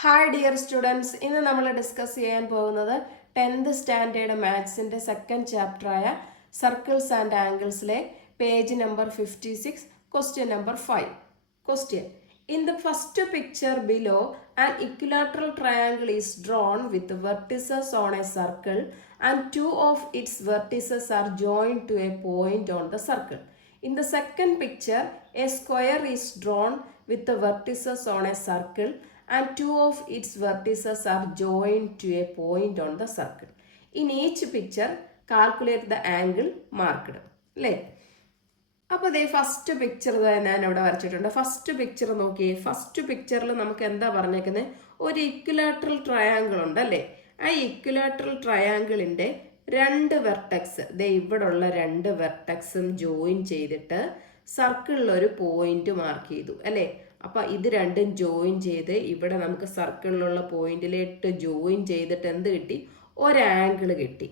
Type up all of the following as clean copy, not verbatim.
Hi dear students, ഇന്ന് നമ്മൾ discuss ചെയ്യാൻ പോകുന്നത് 10th സ്റ്റാൻഡേർഡ് മാത്സിൻ്റെ സെക്കൻഡ് ചാപ്റ്ററായ സർക്കിൾസ് ആൻഡ് ആംഗിൾസിലെ page number 56, question number 5. Question: in the first picture below an equilateral triangle is drawn with vertices on a circle and two of its vertices are joined to a point on the circle. In the second picture, a square is drawn with the vertices on a circle and two of its vertices are joined to a point on the circle. In each picture, calculate the angle marked. അല്ലേ? അപ്പോൾ ഇതേ first picture ഞാൻ ഇവിടെ വരച്ചിട്ടുണ്ട്. First picture നോക്കിയേ. First പിക്ചറിൽ നമുക്ക് എന്താ പറഞ്ഞേക്കുന്നത്? ഒരു ഇക്വിലാറ്ററൽ ട്രയാങ്കിൾ ഉണ്ട് അല്ലേ? ആ ഇക്വിലാറ്ററൽ ട്രയാങ്കിളിൻ്റെ രണ്ട് വെർട്ടെക്സ്, ദേ ഇവിടെ ഉള്ള രണ്ട് വെർട്ടെക്സും ജോയിൻ ചെയ്തിട്ട് സർക്കിളിലൊരു പോയിന്റ് മാർക്ക് ചെയ്തു അല്ലേ? അപ്പം ഇത് രണ്ടും ജോയിൻ ചെയ്ത് ഇവിടെ നമുക്ക് സർക്കിളിലുള്ള പോയിന്റിലേക്ക് ജോയിൻ ചെയ്തിട്ട് എന്ത് കിട്ടി? ഒരാംഗിൾ കിട്ടി.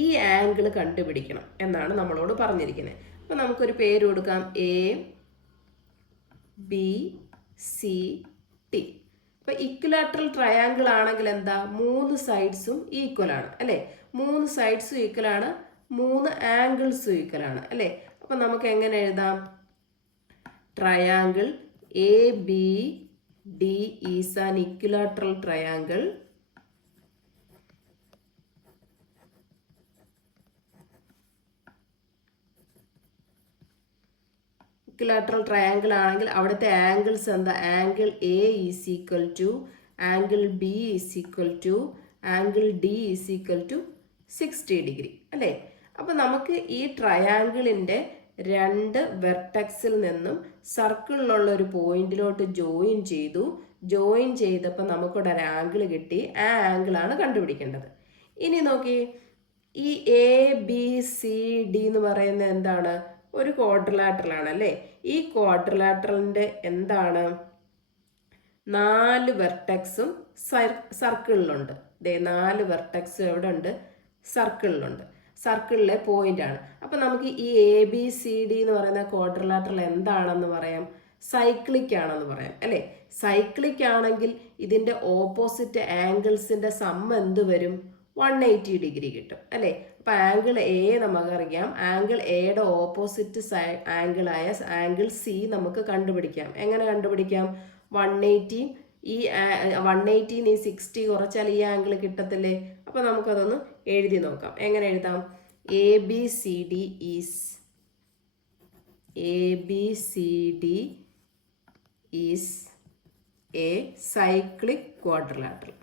ഈ ആംഗിൾ കണ്ടുപിടിക്കണം എന്നാണ് നമ്മളോട് പറഞ്ഞിരിക്കുന്നത്. അപ്പം നമുക്കൊരു പേര് കൊടുക്കാം, എ ബി സി ടി. ഇപ്പം ഇക്വലാറ്ററൽ ട്രയാങ്കിൾ ആണെങ്കിൽ എന്താ? മൂന്ന് സൈഡ്സും ഈക്വൽ ആണ് അല്ലേ? മൂന്ന് സൈഡ്സും ഈക്വൽ ആണ്, മൂന്ന് ആംഗിൾസും ഈക്വൽ ആണ് അല്ലേ? അപ്പം നമുക്ക് എങ്ങനെ എഴുതാം? Triangle ABD is an equilateral triangle equilateral triangle ആണെങ്കിൽ അവിടുത്തെ ആംഗിൾസ് എന്താ? Angle A is equal to angle B is equal to angle D is equal to 60 degree അല്ലേ? അപ്പം നമുക്ക് ഈ ട്രയാങ്കിളിൻ്റെ രണ്ട് വെർട്ടെക്സിൽ നിന്നും സർക്കിളിലുള്ള ഒരു പോയിന്റിലോട്ട് ജോയിൻ ചെയ്തു. ജോയിൻ ചെയ്തപ്പോൾ നമുക്കിവിടെ ഒരു ആംഗിൾ കിട്ടി. ആ ആംഗിളാണ് കണ്ടുപിടിക്കേണ്ടത്. ഇനി നോക്കി, ഈ ABCD എന്ന് പറയുന്നത് എന്താണ്? ഒരു ക്വാഡ്രിലാറ്ററലാണ് അല്ലേ? ഈ ക്വാഡ്രിലാറ്ററലിൻ്റെ എന്താണ്? 4 വെർട്ടെക്സും സർക്കിളിലുണ്ട്. ദേ 4 വെർട്ടെക്സും എവിടെ ഉണ്ട്? സർക്കിളിലുണ്ട്. സർക്കിളിലെ പോയിന്റ് ആണ്. അപ്പം നമുക്ക് ഈ ABCD എന്ന് പറയുന്ന ക്വാഡ്രിലാറ്ററൽ എന്താണെന്ന് പറയാം? സൈക്ലിക് ആണെന്ന് പറയാം അല്ലേ? സൈക്ലിക് ആണെങ്കിൽ ഇതിൻ്റെ ഓപ്പോസിറ്റ് ആംഗിൾസിൻ്റെ സമ്മ് എന്ത് വരും? 180 ഡിഗ്രി കിട്ടും അല്ലേ? അപ്പം ആംഗിൾ A നമുക്കറിയാം. ആംഗിൾ എയുടെ ഓപ്പോസിറ്റ് ആംഗിളായ ആംഗിൾ C നമുക്ക് കണ്ടുപിടിക്കാം. എങ്ങനെ കണ്ടുപിടിക്കാം? 180 ഈ 180 ഈ 60 കുറച്ചാൽ ഈ ആംഗിൾ കിട്ടത്തില്ലേ? അപ്പോൾ നമുക്കതൊന്ന് എഴുതി നോക്കാം. എങ്ങനെ എഴുതാം? ABCD is A cyclic quadrilateral.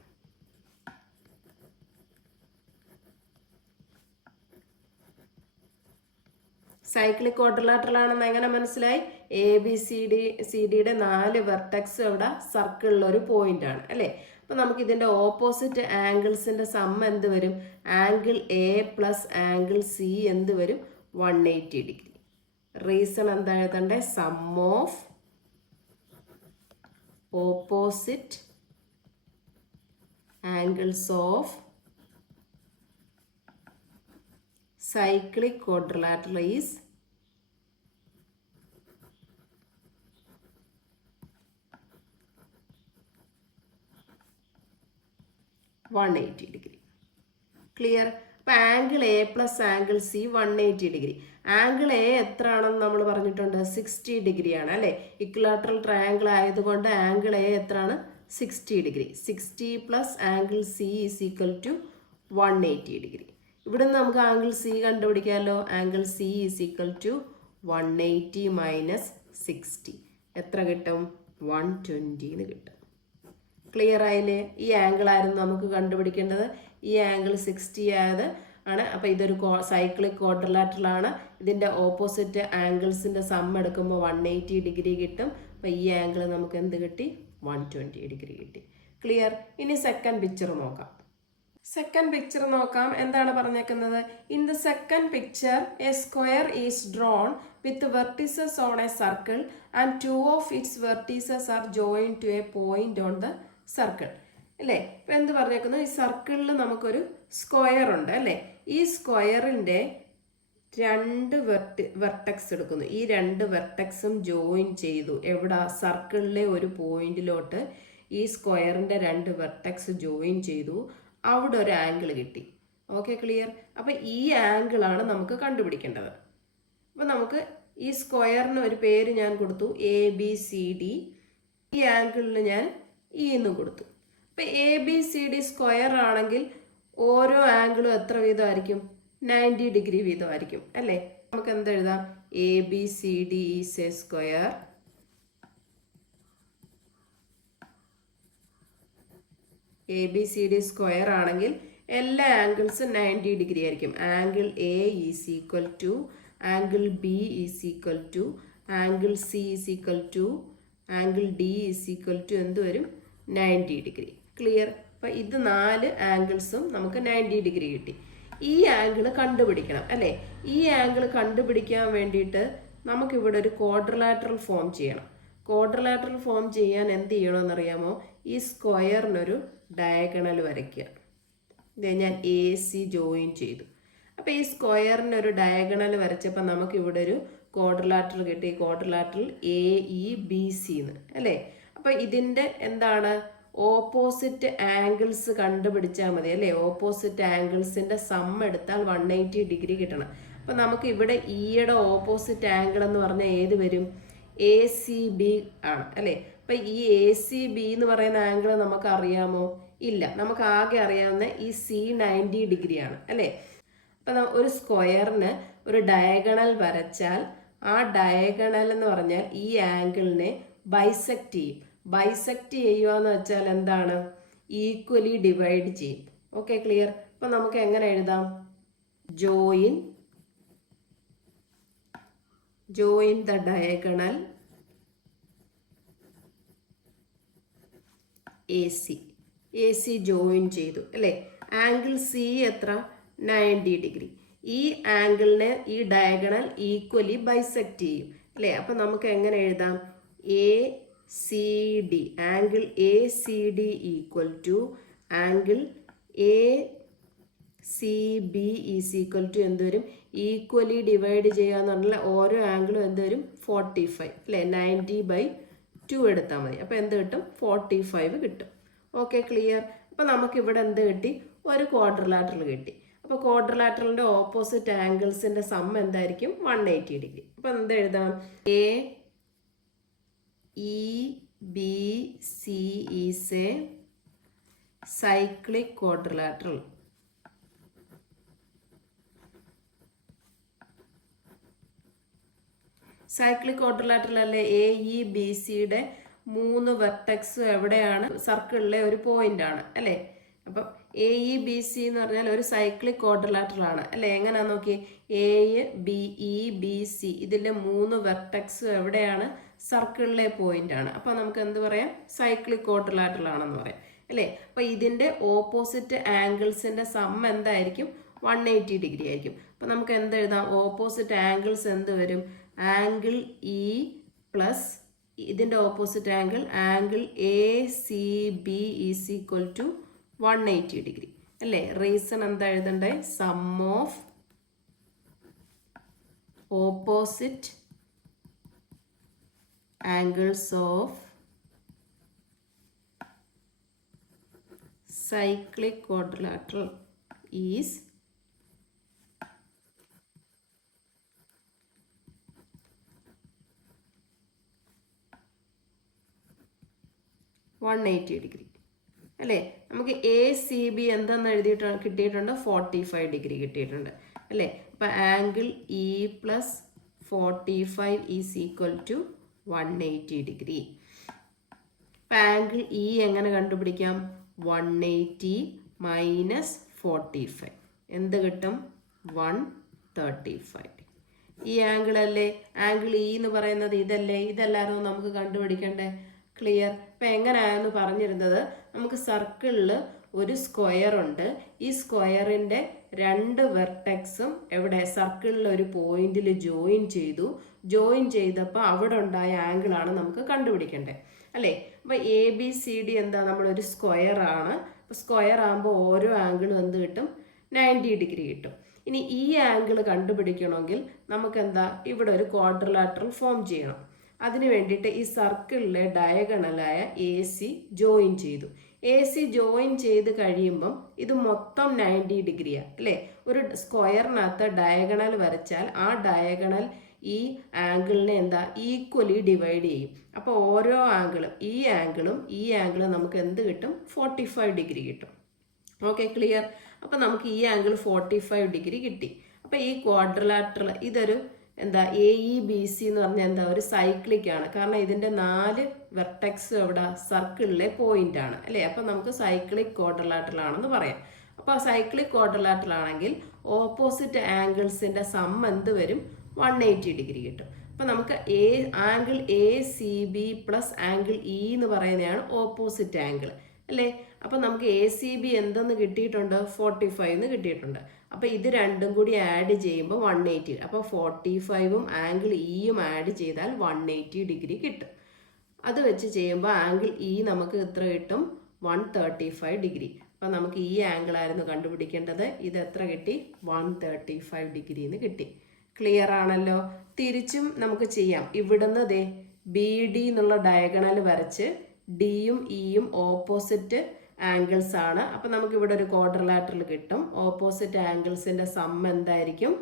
Cyclic quadrilateral ആണെന്ന് എങ്ങനെ മനസ്സിലായി? ABCDയുടെ 4 വെർട്ടെക്സ് ഇവിടെ സർക്കിളിലൊരു പോയിന്റ് ആണ് അല്ലേ? അപ്പം നമുക്ക് ഇതിൻ്റെ ഓപ്പോസിറ്റ് ആംഗിൾസിൻ്റെ സമ്മ് എന്ത് വരും? Angle A plus angle C എന്ത് വരും? 180 ഡിഗ്രി. റീസൺ എന്താ എഴുതണ്ടേ? Sum of opposite angles of cyclic quadrilateral is 180 degree. Clear? അപ്പം angle A plus angle C 180 degree. Angle A എത്ര ആണെന്ന് നമ്മൾ പറഞ്ഞിട്ടുണ്ട്? 60 ഡിഗ്രിയാണ് അല്ലേ? ഇക്വിലാറ്ററൽ ട്രയാങ്കിൾ ആയതുകൊണ്ട് ആംഗിൾ A എത്രയാണ്? 60 degree. 60 plus angle C is equal to 180 degree. ഇവിടെ നിന്ന് നമുക്ക് ആംഗിൾ C കണ്ടുപിടിക്കാമല്ലോ. Angle C is equal to 180 minus 60 എത്ര കിട്ടും? 120 എന്ന് കിട്ടും. ക്ലിയർ ആയില്ലേ? ഈ ആംഗിൾ ആയിരുന്നു നമുക്ക് കണ്ടുപിടിക്കേണ്ടത്. ഈ ആംഗിൾ 60 ആയത് ആണ്. അപ്പോൾ ഇതൊരു സൈക്ലിക് ക്വാഡ്രിലാറ്ററൽ ആണ്. ഇതിൻ്റെ ഓപ്പോസിറ്റ് ആംഗിൾസിൻ്റെ സം എടുക്കുമ്പോൾ 180 ഡിഗ്രി കിട്ടും. അപ്പോൾ ഈ ആംഗിൾ നമുക്ക് എന്ത് കിട്ടി? 120 ഡിഗ്രി കിട്ടി. ക്ലിയർ? ഇനി സെക്കൻഡ് പിക്ചർ നോക്കാം. സെക്കൻഡ് പിക്ചർ നോക്കാം. എന്താണ് പറഞ്ഞേക്കുന്നത്? In the second picture A square is drawn with vertices on a circle and two of its vertices are joined to a point on the circle അല്ലേ? ഇപ്പം എന്ത് പറഞ്ഞേക്കുന്നു? ഈ സർക്കിളിൽ നമുക്കൊരു സ്ക്വയർ ഉണ്ട് അല്ലേ? ഈ സ്ക്വയറിൻ്റെ രണ്ട് വെർട്ടെക്സ് എടുക്കുന്നു. ഈ രണ്ട് വെർട്ടെക്സും ജോയിൻ ചെയ്തു. എവിടെ? സർക്കിളിലെ ഒരു പോയിന്റിലോട്ട് ഈ സ്ക്വയറിൻ്റെ രണ്ട് വെർട്ടെക്സ് ജോയിൻ ചെയ്തു, അവിടെ ഒരു ആംഗിൾ കിട്ടി. Okay, clear? അപ്പം ഈ ആംഗിളാണ് നമുക്ക് കണ്ടുപിടിക്കേണ്ടത്. അപ്പം നമുക്ക് ഈ സ്ക്വയറിന് ഒരു പേര് ഞാൻ കൊടുത്തു, ABCD. ഈ ആംഗിളിന് ഞാൻ E എന്ന് കൊടുത്തു. അപ്പം ABCD സ്ക്വയർ ആണെങ്കിൽ ഓരോ ആംഗിളും എത്ര വീതമായിരിക്കും? 90 ഡിഗ്രി വീതമായിരിക്കും അല്ലേ? നമുക്ക് എന്തെഴുതാം? ABCD is a square. ABCD square ആണെങ്കിൽ എല്ലാ ആംഗിൾസും 90 ഡിഗ്രി ആയിരിക്കും. Angle A is equal to angle B is equal to angle C is equal to angle D is equal to എന്ത് വരും? 90 ഡിഗ്രി. ക്ലിയർ? അപ്പം ഇത് 4 ആംഗിൾസും നമുക്ക് 90 ഡിഗ്രി കിട്ടി. ഈ ആംഗിൾ കണ്ടുപിടിക്കണം അല്ലേ? ഈ ആംഗിൾ കണ്ടുപിടിക്കാൻ വേണ്ടിയിട്ട് നമുക്കിവിടെ ഒരു ക്വാഡ്രിലാറ്ററൽ ഫോം ചെയ്യണം. ക്വാഡ്രിലാറ്ററൽ ഫോം ചെയ്യാൻ എന്ത് ചെയ്യണമെന്നറിയാമോ? ഈ സ്ക്വയറിനൊരു ഡയഗണൽ വരയ്ക്കുക. ഇത് ഞാൻ AC ജോയിൻ ചെയ്തു. അപ്പോൾ ഈ സ്ക്വയറിനൊരു ഡയഗണൽ വരച്ചപ്പോൾ നമുക്കിവിടെ ഒരു ക്വാഡ്രിലാറ്ററൽ കിട്ടി. ക്വാഡ്രിലാറ്ററൽ AEBC എന്ന് അല്ലേ? അപ്പോൾ ഇതിൻ്റെ എന്താണ്? ഓപ്പോസിറ്റ് ആംഗിൾസ് കണ്ടുപിടിച്ചാൽ മതി അല്ലേ? ഓപ്പോസിറ്റ് ആംഗിൾസിൻ്റെ സം എടുത്താൽ 180 ഡിഗ്രി കിട്ടണം. അപ്പം നമുക്ക് ഇവിടെ ഈയുടെ ഓപ്പോസിറ്റ് ആംഗിൾ എന്ന് പറഞ്ഞാൽ ഏത് വരും? ACB ആണ് അല്ലേ? അപ്പം ഈ ACB എന്ന് പറയുന്ന ആംഗിൾ നമുക്ക് അറിയാമോ? ഇല്ല. നമുക്ക് ആകെ അറിയാവുന്ന ഈ C90 ഡിഗ്രിയാണ് അല്ലേ? അപ്പം ഒരു സ്ക്വയറിന് ഒരു ഡയഗണൽ വരച്ചാൽ ആ ഡയഗണൽ എന്ന് പറഞ്ഞാൽ ഈ ആംഗിളിനെ ബൈസെക്റ്റ് ചെയ്യും. ബൈസെക്റ്റ് ചെയ്യുക എന്ന് വെച്ചാൽ എന്താണ്? ഈക്വലി ഡിവൈഡ് ചെയ്യും. Okay, clear? അപ്പം നമുക്ക് എങ്ങനെ എഴുതാം? Join the diagonal AC join ചെയ്തു അല്ലേ? ആംഗിൾ C എത്ര? 90 ഡിഗ്രി. ഈ ആംഗിളിനെ ഈ ഡയഗണൽ ഈക്വലി ബൈസെക്റ്റ് ചെയ്യും അല്ലേ? അപ്പം നമുക്ക് എങ്ങനെ എഴുതാം? ACD angle ACD equal to angle ACB is equal to എന്ത് വരും? ഈക്വലി ഡിവൈഡ് ചെയ്യുക എന്ന് പറഞ്ഞാൽ ഓരോ ആംഗിളും എന്ത് വരും? 45 അല്ലേ? 90/2 എടുത്താൽ മതി. അപ്പോൾ എന്ത് കിട്ടും? 45 കിട്ടും. Okay, clear? അപ്പോൾ നമുക്കിവിടെ എന്ത് കിട്ടി? ഒരു ക്വാഡ്രിലാറ്ററൽ കിട്ടി. അപ്പോൾ ക്വാഡ്രിലാറ്ററലിൻ്റെ ഓപ്പോസിറ്റ് ആംഗിൾസിൻ്റെ സം എന്തായിരിക്കും? 180 ഡിഗ്രി. അപ്പോൾ എന്ത് എഴുതാം? AEBC is A cyclic quadrilateral. Cyclic quadrilateral അല്ലേ? AEBCയുടെ 3 വെർട്ടെക്സും എവിടെയാണ്? സർക്കിളിലെ ഒരു പോയിന്റ് ആണ് അല്ലേ? അപ്പം AEBC എന്ന് പറഞ്ഞാൽ ഒരു സൈക്ലിക് ക്വാഡ്രിലാറ്ററൽ ആണ് അല്ലേ? എങ്ങനെയാ നോക്കി? AEBC ഇതിലെ 3 വെർട്ടെക്സും എവിടെയാണ്? സർക്കിളിലെ പോയിന്റ് ആണ്. അപ്പം നമുക്ക് എന്ത് പറയാം? സൈക്ലിക് ക്വാഡ്രിലാറ്ററൽ ആണെന്ന് പറയാം അല്ലേ? അപ്പം ഇതിൻ്റെ ഓപ്പോസിറ്റ് ആംഗിൾസിൻ്റെ സം എന്തായിരിക്കും? 180 ഡിഗ്രി ആയിരിക്കും. അപ്പം നമുക്ക് എന്ത് എഴുതാം? ഓപ്പോസിറ്റ് ആംഗിൾസ് എന്ത് വരും? ആംഗിൾ E പ്ലസ് ഇതിൻ്റെ opposite angle ACB is equal to 180 degree അല്ലേ? റീസൺ എന്താ എഴുതണ്ടേ? Sum of opposite angles of cyclic quadrilateral is 180 degree അല്ലേ? നമുക്ക് ACB എന്തെന്ന് എഴുതിയിട്ടുണ്ട്? കിട്ടിയിട്ടുണ്ട് 45 ഡിഗ്രി കിട്ടിയിട്ടുണ്ട് അല്ലേ? അപ്പം angle E plus 45 is equal to 180 degree. അപ്പം ആംഗിൾ E എങ്ങനെ കണ്ടുപിടിക്കാം? 180 മൈനസ് 45 എന്ത് കിട്ടും? 135. ഈ ആംഗിൾ അല്ലേ? ആംഗിൾ E എന്ന് പറയുന്നത് ഇതല്ലേ? ഇതല്ലായിരുന്നു നമുക്ക് കണ്ടുപിടിക്കണ്ടേ? ക്ലിയർ? അപ്പം എങ്ങനെയാണെന്ന് പറഞ്ഞിരുന്നത്, നമുക്ക് സർക്കിളിൽ ഒരു സ്ക്വയർ ഉണ്ട്. ഈ സ്ക്വയറിൻ്റെ 2 വെർട്ടെക്സും എവിടെ? സർക്കിളിൽ ഒരു പോയിന്റിൽ ജോയിൻ ചെയ്തു. ജോയിൻ ചെയ്തപ്പോൾ അവിടെ ഉണ്ടായ ആംഗിളാണ് നമുക്ക് കണ്ടുപിടിക്കേണ്ടത് അല്ലേ? അപ്പോൾ ABCD എന്താ? നമ്മളൊരു സ്ക്വയർ ആണ്. അപ്പോൾ സ്ക്വയർ ആകുമ്പോൾ ഓരോ ആംഗിളും എന്ത് കിട്ടും? 90 ഡിഗ്രി കിട്ടും. ഇനി ഈ ആംഗിൾ കണ്ടുപിടിക്കണമെങ്കിൽ നമുക്ക് എന്താ? ഇവിടെ ഒരു ക്വാഡ്രിലാറ്ററൽ ഫോം ചെയ്യണം. അതിന് വേണ്ടിയിട്ട് ഈ സർക്കിളിലെ ഡയഗണലായ AC ജോയിൻ ചെയ്തു. AC ജോയിൻ ചെയ്ത് കഴിയുമ്പം ഇത് മൊത്തം 90 ഡിഗ്രിയാണ് അല്ലേ. ഒരു സ്ക്വയറിനകത്ത് ഡയഗണൽ വരച്ചാൽ ആ ഡയഗണൽ ഈ ആംഗിളിനെ എന്താ ഈക്വലി ഡിവൈഡ് ചെയ്യും. അപ്പോൾ ഓരോ ആംഗിളും ഈ ആംഗിളും നമുക്ക് എന്ത് കിട്ടും? 45 ഡിഗ്രി കിട്ടും. Okay, clear. അപ്പം നമുക്ക് ഈ ആംഗിൾ 45 ഡിഗ്രി കിട്ടി. അപ്പം ഈ ക്വാഡ്രിലാറ്ററൽ ഇതൊരു എന്താ AEBC എന്ന് പറഞ്ഞാൽ എന്താ ഒരു സൈക്ലിക് ആണ്. കാരണം ഇതിൻ്റെ 4 വെർട്ടെക്സ് ഇവിടെ സർക്കിളിലെ പോയിന്റ് ആണ് അല്ലേ. അപ്പം നമുക്ക് സൈക്ലിക് ക്വാഡ്രിലാറ്ററൽ ആണെന്ന് പറയാം. അപ്പോൾ സൈക്ലിക് ക്വാഡ്രിലാറ്ററൽ ആണെങ്കിൽ ഓപ്പോസിറ്റ് ആംഗിൾസിൻ്റെ സം എന്ത് വരും? 180 ഡിഗ്രി കിട്ടും. അപ്പം നമുക്ക് angle ACB plus angle E എന്ന് പറയുന്നതാണ് ഓപ്പോസിറ്റ് ആംഗിൾ അല്ലേ. അപ്പം നമുക്ക് ACB എന്തെന്ന് കിട്ടിയിട്ടുണ്ട്? 45 എന്ന് കിട്ടിയിട്ടുണ്ട്. അപ്പോൾ ഇത് രണ്ടും കൂടി ആഡ് ചെയ്യുമ്പോൾ 180. അപ്പോൾ 45ഉം ആംഗിൾ Eയും ആഡ് ചെയ്താൽ 180 ഡിഗ്രി കിട്ടും. അത് വെച്ച് ചെയ്യുമ്പോൾ ആംഗിൾ E നമുക്ക് എത്ര കിട്ടും? 135 ഡിഗ്രി. അപ്പം നമുക്ക് ഈ ആംഗിൾ ആയിരുന്നു കണ്ടുപിടിക്കേണ്ടത്. ഇത് എത്ര കിട്ടി? 135 ഡിഗ്രി എന്ന് കിട്ടി. ക്ലിയർ ആണല്ലോ. തിരിച്ചും നമുക്ക് ചെയ്യാം. ഇവിടുന്ന് BD എന്നുള്ള ഡയഗണൽ വരച്ച് ഡിയും ഇയും ഓപ്പോസിറ്റ് ആംഗിൾസ് ആണ്. അപ്പം നമുക്ക് ഇവിടെ ഒരു ക്വാഡ്രിലാറ്ററൽ കിട്ടും. ഓപ്പോസിറ്റ് ആംഗിൾസിൻ്റെ സം എന്തായിരിക്കും?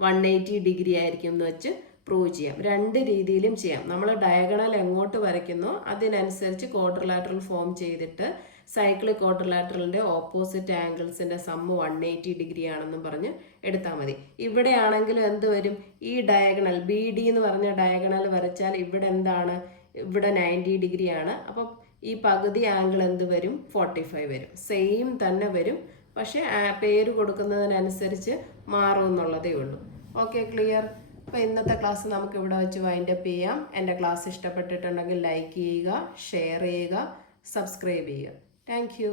180 ഡിഗ്രി ആയിരിക്കും എന്ന് വെച്ച് പ്രൂവ് ചെയ്യാം. രണ്ട് രീതിയിലും ചെയ്യാം. നമ്മൾ ഡയഗണൽ എങ്ങോട്ട് വരയ്ക്കുന്നോ അതിനനുസരിച്ച് ക്വാഡ്രിലാറ്ററൽ ഫോം ചെയ്തിട്ട് സൈക്ലിക് ക്വാഡ്രിലാറ്ററലിൻ്റെ ഓപ്പോസിറ്റ് ആംഗിൾസിൻ്റെ സമ്മ് 180 ഡിഗ്രി ആണെന്നും പറഞ്ഞ് എടുത്താൽ മതി. ഇവിടെ ആണെങ്കിലും എന്ത് വരും? ഈ ഡയഗണൽ BD എന്ന് പറഞ്ഞ ഡയഗണൽ വരച്ചാൽ ഇവിടെ എന്താണ്? ഇവിടെ 90 ഡിഗ്രി ആണ്. അപ്പം ഈ പകുതി ആംഗിൾ എന്ത് വരും? 45 വരും. സെയിം തന്നെ വരും, പക്ഷേ പേര് കൊടുക്കുന്നതിനനുസരിച്ച് മാറും എന്നുള്ളതേ ഉള്ളൂ. Okay, clear. അപ്പോൾ ഇന്നത്തെ ക്ലാസ് നമുക്ക് ഇവിടെ വെച്ച് വൈൻഡപ്പ് ചെയ്യാം. എൻ്റെ ക്ലാസ് ഇഷ്ടപ്പെട്ടിട്ടുണ്ടെങ്കിൽ ലൈക്ക് ചെയ്യുക, ഷെയർ ചെയ്യുക, സബ്സ്ക്രൈബ് ചെയ്യുക. Thank you.